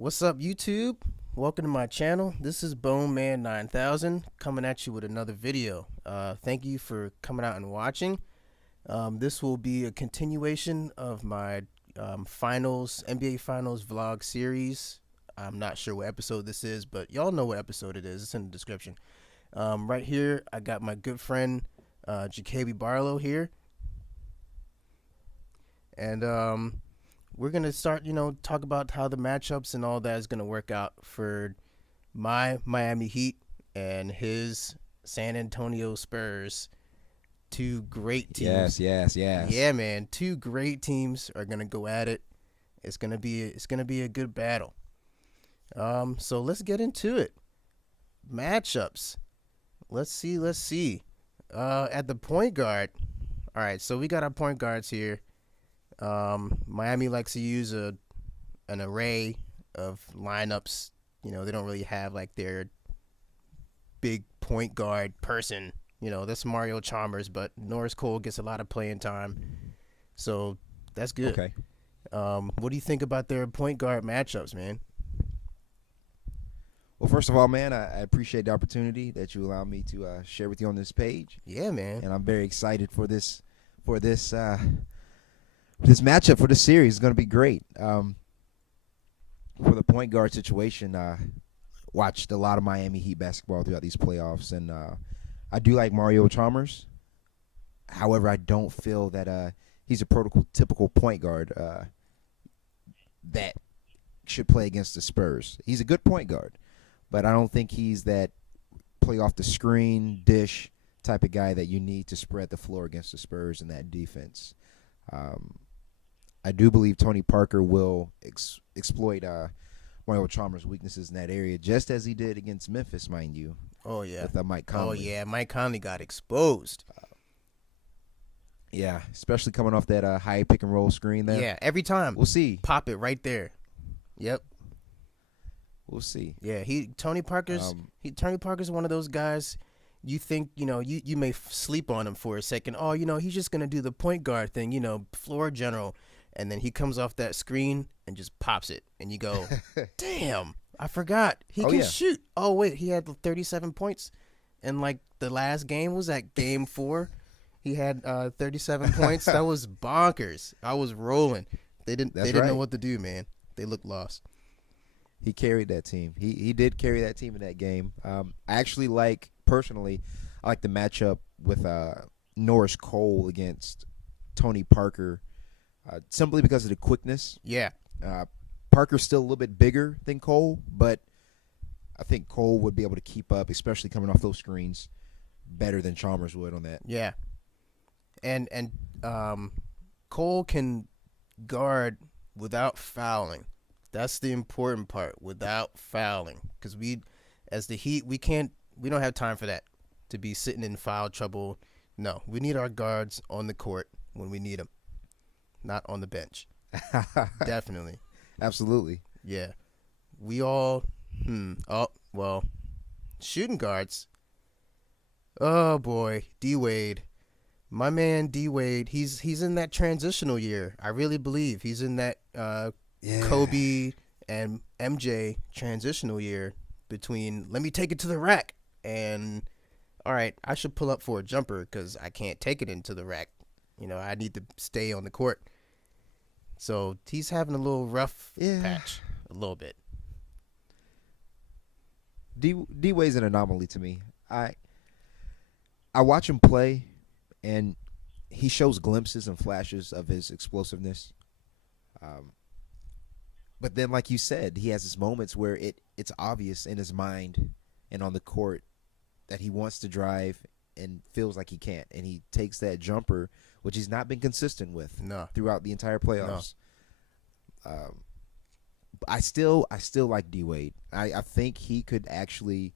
What's up, YouTube? Welcome to my channel. This is Bone Man 9000 coming at you with another video. Thank you for coming out and watching. This will be a continuation of my NBA Finals vlog series. I'm not sure what episode this is, but y'all know what episode it is. It's in the description. Right here, I got my good friend Jukabiea Barlow here. And we're going to start, talk about how the matchups and all that is going to work out for my Miami Heat and his San Antonio Spurs. Two great teams. Yes. Yeah, man. Two great teams are going to go at it. It's going to be a good battle. So let's get into it. Matchups. Let's see. At the point guard. All right, so we got our point guards here. Miami likes to use an array of lineups. They don't really have like their big point guard person. That's Mario Chalmers, but Norris Cole gets a lot of playing time, so that's good. Okay. What do you think about their point guard matchups, man? Well, first of all, man, I appreciate the opportunity that you allow me to share with you on this page. Yeah, man. And I'm very excited for this matchup, for this series. It's going to be great. For the point guard situation, watched a lot of Miami Heat basketball throughout these playoffs, and I do like Mario Chalmers. However, I don't feel that he's a prototypical point guard that should play against the Spurs. He's a good point guard, but I don't think he's that play off the screen, dish type of guy that you need to spread the floor against the Spurs in that defense. I do believe Tony Parker will exploit Mario Chalmers' weaknesses in that area, just as he did against Memphis, mind you. Oh, yeah. With Mike Conley. Oh, yeah. Mike Conley got exposed. Yeah, especially coming off that high pick and roll screen there. Yeah, every time. We'll see. Pop it right there. Yep. We'll see. Yeah, Tony Parker's one of those guys. You think, you may sleep on him for a second. Oh, he's just going to do the point guard thing, floor general. And then he comes off that screen and just pops it. And you go, damn, I forgot. He can shoot. Oh, wait, he had 37 points. And, the last game, was that game 4? He had 37 points. That was bonkers. I was rolling. They didn't know what to do, man. They looked lost. He carried that team. He did carry that team in that game. I actually personally, I like the matchup with Norris Cole against Tony Parker, simply because of the quickness. Yeah. Parker's still a little bit bigger than Cole, but I think Cole would be able to keep up, especially coming off those screens, better than Chalmers would on that. Yeah. And Cole can guard without fouling. That's the important part, without fouling. Because as the Heat, we don't have time for that, to be sitting in foul trouble. No, we need our guards on the court when we need them, not on the bench. Definitely. Absolutely. Yeah. We all, shooting guards. Oh, boy, D-Wade. My man D-Wade, he's in that transitional year. I really believe he's in that Kobe and MJ transitional year between let me take it to the rack and all right, I should pull up for a jumper because I can't take it into the rack. I need to stay on the court. So he's having a little rough patch, a little bit. D-Wade's an anomaly to me. I watch him play, and he shows glimpses and flashes of his explosiveness. But then, like you said, he has his moments where it's obvious in his mind and on the court that he wants to drive and feels like he can't. And he takes that jumper, which he's not been consistent with throughout the entire playoffs. No. I still like D-Wade. I think he could actually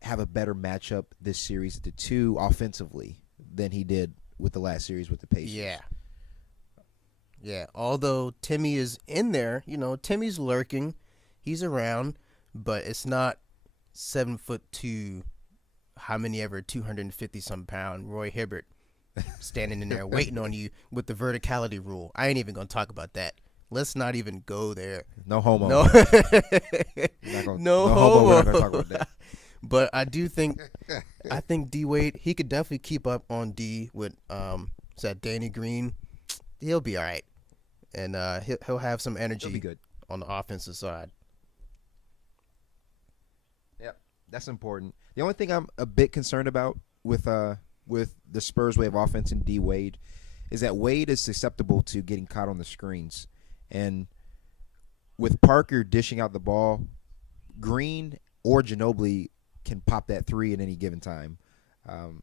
have a better matchup this series, the two offensively, than he did with the last series with the Pacers. Yeah, although Timmy is in there, Timmy's lurking. He's around, but it's not 7'2", how many ever 250-some pound Roy Hibbert standing in there waiting on you with the verticality rule. I ain't even going to talk about that. Let's not even go there. No homo. No, We're not gonna, no no homo. We're not homo. gonna talk about that. But I think D Wade, he could definitely keep up on D with is that Danny Green. He'll be all right, and he'll have some He'll be energy good. on the offensive side. Yep, that's important. The only thing I'm a bit concerned about with the Spurs' way of offense and D Wade is that Wade is susceptible to getting caught on the screens, and with Parker dishing out the ball, Green or Ginobili can pop that three at any given time. Um,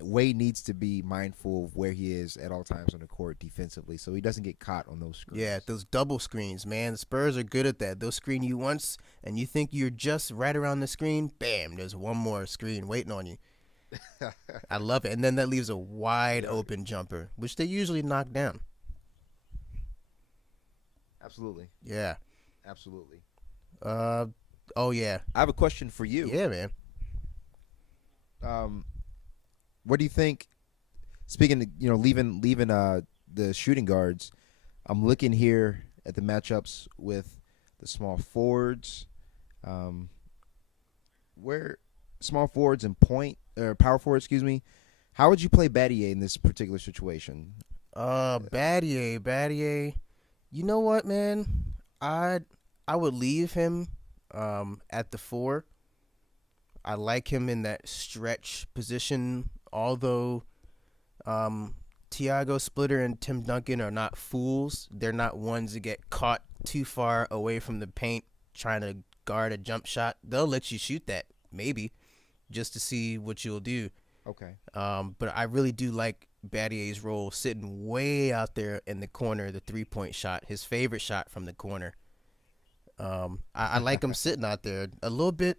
Wade needs to be mindful of where he is at all times on the court defensively, so he doesn't get caught on those screens. Yeah, those double screens, man. The Spurs are good at that. They'll screen you once, and you think you're just right around the screen. Bam, there's one more screen waiting on you. I love it. And then that leaves a wide open jumper, which they usually knock down. Absolutely. Yeah. Absolutely. Oh, yeah. I have a question for you. Yeah, man. What do you think? Speaking of, leaving the shooting guards, I'm looking here at the matchups with the small forwards. Where small forwards and power forwards, excuse me. How would you play Battier in this particular situation? Battier. You know what, man? I would leave him at the 4. I like him in that stretch position, although Tiago Splitter and Tim Duncan are not fools. They're not ones that get caught too far away from the paint trying to guard a jump shot. They'll let you shoot that, maybe, just to see what you'll do. Okay. But I really do like Battier's role sitting way out there in the corner, the 3-point shot, his favorite shot from the corner. I like him sitting out there a little bit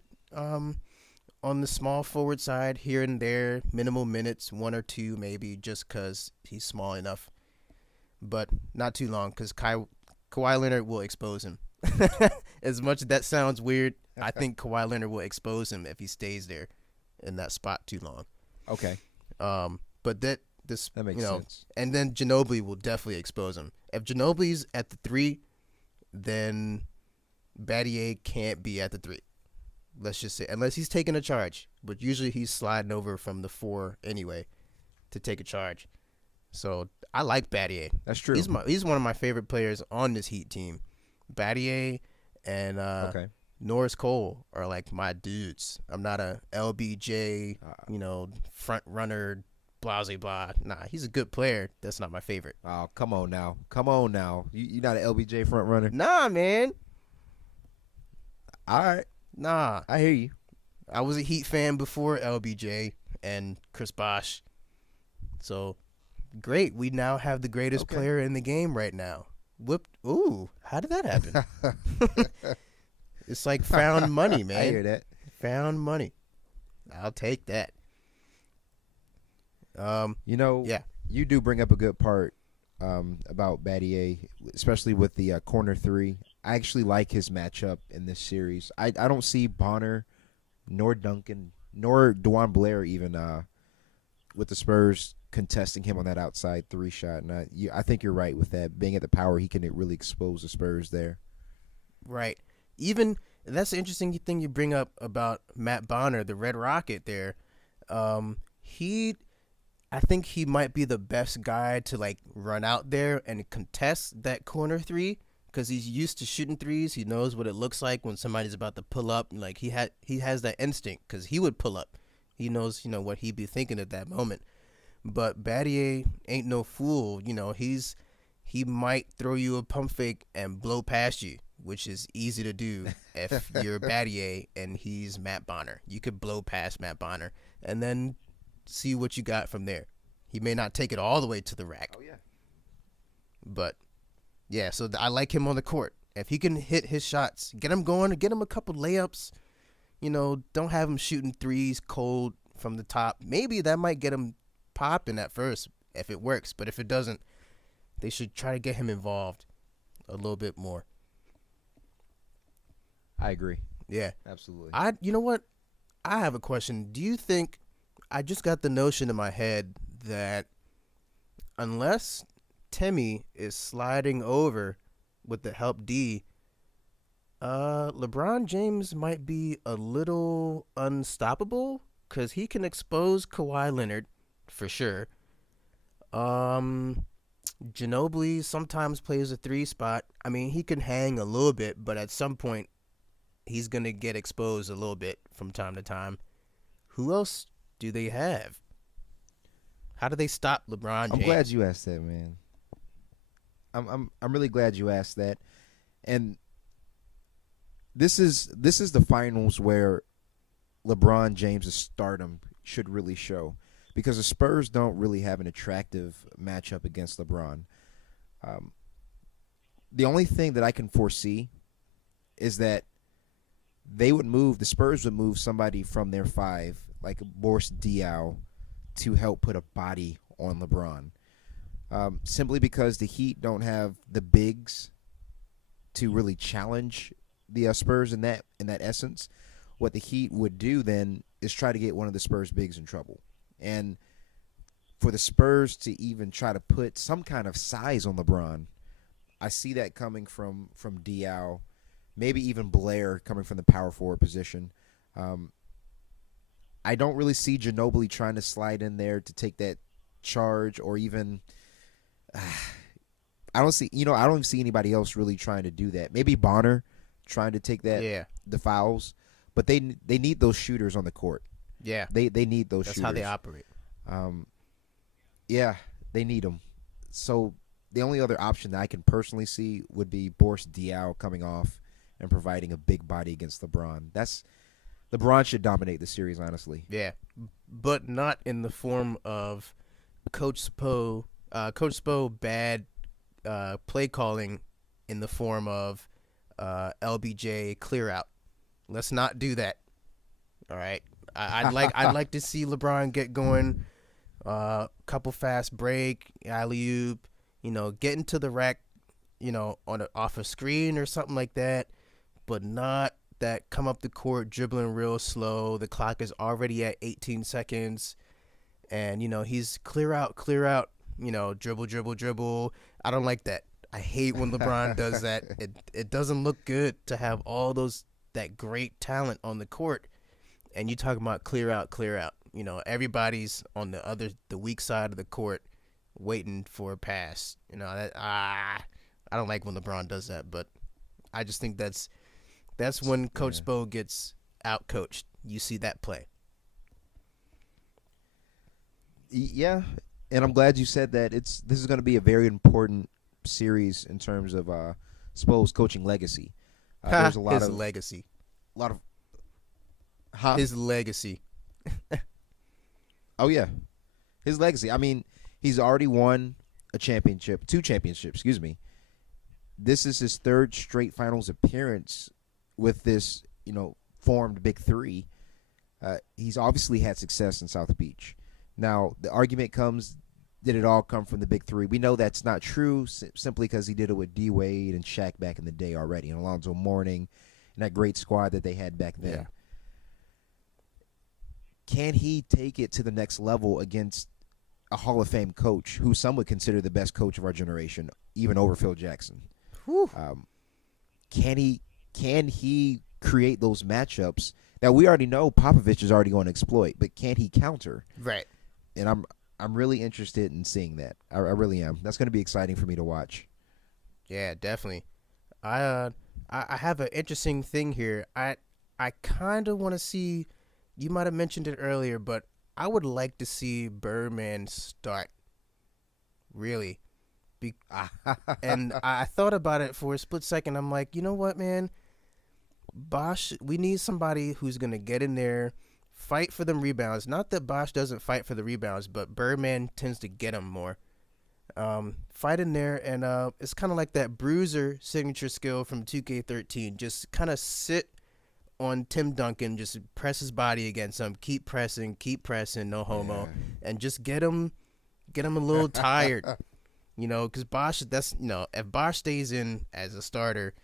on the small forward side here and there, minimal minutes, 1 or 2 maybe, just because he's small enough. But not too long, because Kawhi Leonard will expose him. As much as that sounds weird, I think Kawhi Leonard will expose him if he stays there in that spot too long. Okay. But that makes sense. And then Ginobili will definitely expose him. If Ginobili's at the 3, then Battier can't be at the 3. Let's just say, unless he's taking a charge, but usually he's sliding over from the 4 anyway to take a charge. So I like Battier. That's true. He's one of my favorite players on this Heat team. Battier and Norris Cole are like my dudes. I'm not a LBJ, front runner, blah blah blah. Nah, he's a good player. That's not my favorite. Oh, come on now. You're not an LBJ front runner. Nah, man. All right. Nah. I hear you. I was a Heat fan before LBJ and Chris Bosh. So, great. We now have the greatest player in the game right now. Ooh, how did that happen? It's like found money, man. I hear that. Found money. I'll take that. Yeah. You do bring up a good part about Battier, especially with the corner 3. I actually like his matchup in this series. I don't see Bonner, nor Duncan, nor Dwan Blair even with the Spurs contesting him on that outside 3 shot. And I think you're right with that. Being at the power, he can really expose the Spurs there. Right. Even that's the interesting thing you bring up about Matt Bonner, the Red Rocket there. I think he might be the best guy to run out there and contest that corner 3 because he's used to shooting threes. He knows what it looks like when somebody's about to pull up. He has that instinct because he would pull up. He knows what he'd be thinking at that moment. But Battier ain't no fool. He might throw you a pump fake and blow past you, which is easy to do if you're Battier and he's Matt Bonner. You could blow past Matt Bonner and then see what you got from there. He may not take it all the way to the rack. Oh, yeah. But, yeah, so I like him on the court. If he can hit his shots, get him going, get him a couple layups. Don't have him shooting threes cold from the top. Maybe that might get him popping at first if it works. But if it doesn't, they should try to get him involved a little bit more. I agree. Yeah. Absolutely. You know what? I have a question. Do you think I just got the notion in my head that unless Timmy is sliding over with the help D, LeBron James might be a little unstoppable because he can expose Kawhi Leonard for sure. Um, Ginobili sometimes plays a three spot. I mean, he can hang a little bit, but at some point, he's going to get exposed a little bit from time to time. Who else do they have? How do they stop LeBron I'm James? glad you asked that, man. I'm really glad you asked that. And this is the finals where LeBron James' stardom should really show, because the Spurs don't really have an attractive matchup against LeBron. The only thing that I can foresee is that the Spurs would move somebody from their five, like Boris Diaw, to help put a body on LeBron. Simply because the Heat don't have the bigs to really challenge the Spurs in that essence. What the Heat would do then is try to get one of the Spurs bigs in trouble. And for the Spurs to even try to put some kind of size on LeBron, I see that coming from Diaw, maybe even Blair coming from the power forward position. I don't really see Ginobili trying to slide in there to take that charge, or even I don't see anybody else really trying to do that. Maybe Bonner trying to take the fouls, but they need those shooters on the court. Yeah, they need those that's shooters. how they operate. Yeah, they need them. So the only other option that I can personally see would be Boris Diaw coming off and providing a big body against LeBron. LeBron should dominate the series, honestly. Yeah, but not in the form of Coach Spo bad play calling in the form of LBJ clear out. Let's not do that. All right. I'd like to see LeBron get going, couple fast break, alley-oop, get into the rack, off a screen or something like that, but not that come up the court dribbling real slow. The clock is already at 18 seconds, and he's clear out, dribble. I don't like that. I hate when LeBron does that. It doesn't look good to have all that great talent on the court, and you talk about clear out. Everybody's on the weak side of the court waiting for a pass. I don't like when LeBron does that, but I just think that's when Coach Spo gets out coached. You see that play. Yeah, and I'm glad you said that. This is going to be a very important series in terms of Spo's coaching legacy. There's a lot his of legacy. His legacy. Oh yeah, his legacy. I mean, he's already won two championships. Excuse me. This is his third straight finals appearance with this, formed Big Three. He's obviously had success in South Beach. Now, the argument comes, did it all come from the Big Three? We know that's not true, simply because he did it with D. Wade and Shaq back in the day already, and Alonzo Mourning, and that great squad that they had back then. Yeah. Can he take it to the next level against a Hall of Fame coach who some would consider the best coach of our generation, even over Phil Jackson? Can he create those matchups that we already know Popovich is already going to exploit, but can he counter? Right. And I'm really interested in seeing that. I really am. That's going to be exciting for me to watch. Yeah, definitely. I have an interesting thing here. I kind of want to see. You might have mentioned it earlier, but I would like to see Birdman start. Really. And I thought about it for a split second. I'm like, you know what, man? Bosh, we need somebody who's going to get in there, fight for them rebounds. Not that Bosh doesn't fight for the rebounds, but Birdman tends to get them more. Fight in there, and it's kind of like that bruiser signature skill from 2K13. Just kind of sit on Tim Duncan, just press his body against him, keep pressing, no homo, and just get him a little tired. Because Bosh, if Bosh stays in as a starter,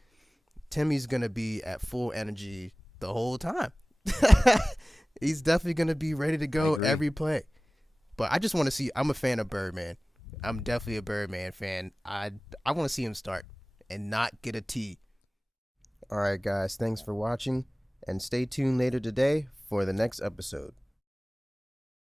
Timmy's going to be at full energy the whole time. He's definitely going to be ready to go every play. But I just want to see, I'm a fan of Birdman. I'm definitely a Birdman fan. I want to see him start. and not get a T. All right, guys, thanks for watching, and stay tuned later today for the next episode.